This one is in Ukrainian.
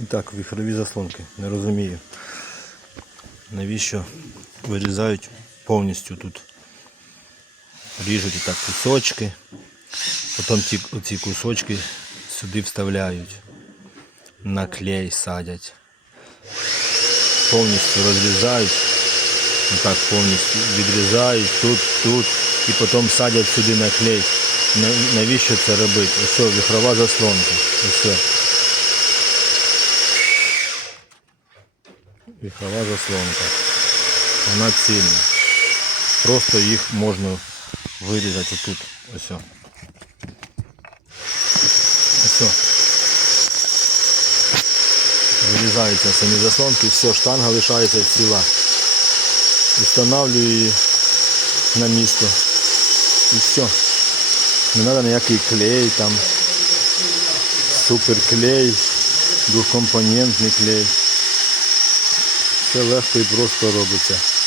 І так, віхрові заслонки. Не розумію. Навіщо вирізають повністю тут. Ріжуть і так кусочки. Потім ті, оці кусочки сюди вставляють. На клей садять. Повністю розрізають. Так повністю відрізають тут, тут. І потім садять сюди на клей. Навіщо це робити? Ось віхрова заслонка. Ось. Віхрова заслонка. Вона цільна. Просто їх можна вирізати тут. Ось. Ось. Вирізаються самі заслонки, все, штанга лишається ціла. Встановлюю її на місто. І все. Не треба ніякий клей там. Суперклей, двохкомпонентний клей. Все легко і просто робиться.